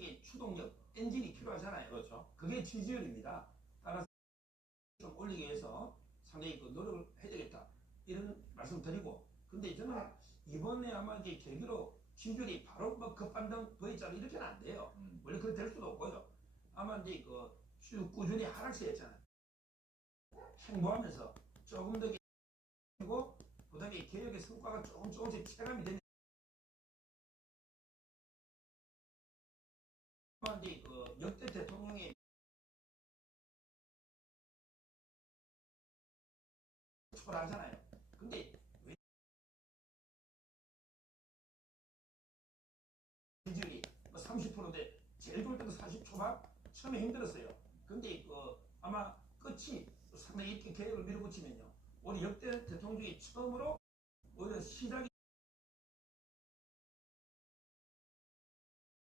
이게 추동력, 엔진이 필요하잖아요. 그렇죠. 그게 지지율입니다. 따라서 좀 올리기 위해서 상당히 그 노력을 해야 되겠다. 이런 말씀 드리고. 근데 저는 이번에 아마 이제 계기로 지지율이 바로 뭐 급반등 V자로 이렇게는 안 돼요. 원래 그렇게 될 수도 없고요. 아마 이제 그 쭉 꾸준히 하락세였잖아요. 행보하면서 조금 더 그리고 그다음에 개혁의 성과가 조금씩 체감이 되는 이제 그 역대 대통령의 초월하잖아요. 근데 왜 지지율이 30%인데 제일 좋을 때도 40 초반 처음에 힘들었어요. 근데 그 아마 끝이 상당히 이렇게 개혁을 밀어붙이면요. 우리 역대 대통령 중에 처음으로 오히려 시작이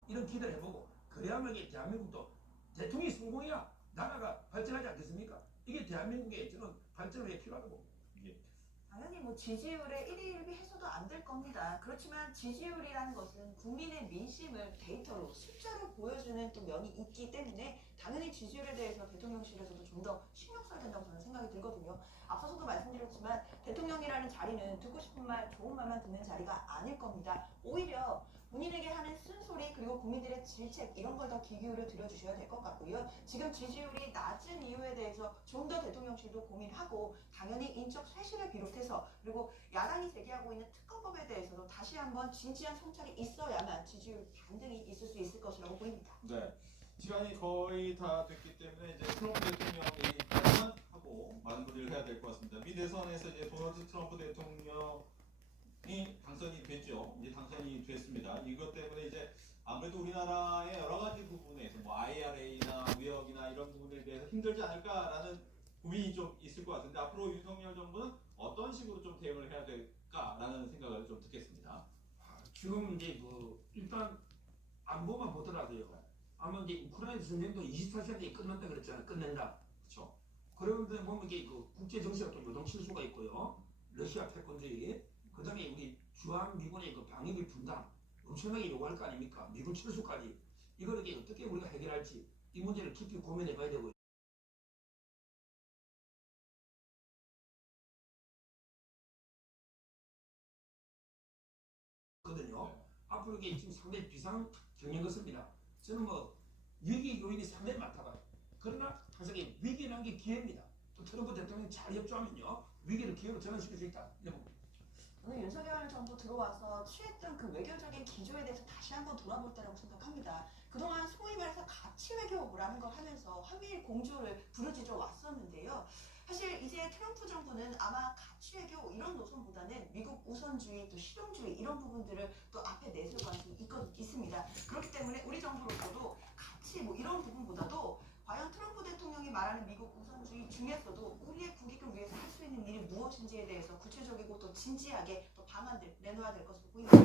이런 기대를 해보고 그래야만 이게 대한민국도 대통령이 성공해야 나라가 발전하지 않겠습니까? 이게 대한민국의 저는 발전을 위해 필요하다고. 당연히 뭐 지지율의 1위 1비 해서도 안 될 겁니다. 그렇지만 지지율이라는 것은 국민의 민심을 데이터로 숫자로 보여주는 또 면이 있기 때문에 당연히 지지율에 대해서 대통령실에서도 좀 더 신경 써야 된다고 저는 생각이 들거든요. 앞서서도 말씀드렸지만 대통령이라는 자리는 듣고 싶은 말, 좋은 말만 듣는 자리가 아닐 겁니다. 오히려 본인에게 하는 쓴소리 그리고 국민들의 질책 이런 걸 더 귀 기울여 들어주셔야 될 것 같고요. 지금 지지율이 낮은 이유에 대해서 좀 더 대통령실도 고민하고 당연히 인적 쇄신을 비롯해서 그리고 야당이 제기하고 있는 특검법에 대해서도 다시 한번 진지한 성찰이 있어야만 지지율 반등이 있을 수 있을 것이라고 보입니다. 네. 시간이 거의 다 됐기 때문에 이제 트럼프 대통령이 당선하고 많은 분들을 해야 될 것 같습니다. 미 대선에서 이제 도널드 트럼프 대통령이 당선이 됐죠. 이제 당선이 됐습니다. 이것 때문에 이제 아무래도 우리나라의 여러 가지 부분에서 뭐 IRA나 무역이나 이런 부분에 대해서 힘들지 않을까라는 고민이 좀 있을 것 같은데 앞으로 윤석열 정부는 어떤 식으로 좀 대응을 해야 될까라는 생각을 좀 듣겠습니다. 지금 이제 그 일단 안보만 보더라도요. 아마 이제 우크라이나 전쟁도 24시간 내에 끝난다 그랬잖아요. 끝낸다. 그렇죠. 그런데 보면 이게 그 국제 정세가 또 요동칠 수가 있고요. 러시아 패권주의. 그다음에 우리 주한 미군의 그 방위비 분담 엄청나게 요구할 거 아닙니까? 미군 철수까지. 이걸 이게 어떻게 우리가 해결할지 이 문제를 깊이 고민해 봐야 되고요. 거든요. 앞으로 이게 지금 상당히 비상 경영 것입니다. 저는 뭐 위기 요인이 상당히 많다가 그러나 항상 위기라는 게 기회입니다. 또 트럼프 대통령이 잘 협조하면요 위기를 기회로 전환시킬 수 있다. 저는 윤석열 정부 들어와서 취했던 그 외교적인 기조에 대해서 다시 한번 돌아볼 때라고 생각합니다. 그동안 소위 말해서 가치 외교라는 걸 하면서 한미일 공조를 부르짖어 왔었는데요. 사실 이제 트럼프 정부는 아마 가치 외교 이런 노선보다는 미국 우선주의 또 실용주의 이런 부분들을 또 앞에 내세울 가능성이 있습니다. 그렇기 때문에 우리 정부로서도 가치 뭐 이런 부분보다도 과연 트럼프 대통령이 말하는 미국 우선주의 중에서도 우리의 국익을 위해서 할 수 있는 일이 무엇인지에 대해서 구체적이고 또 진지하게 또 방안들 내놓아야 될 것으로 보입니다.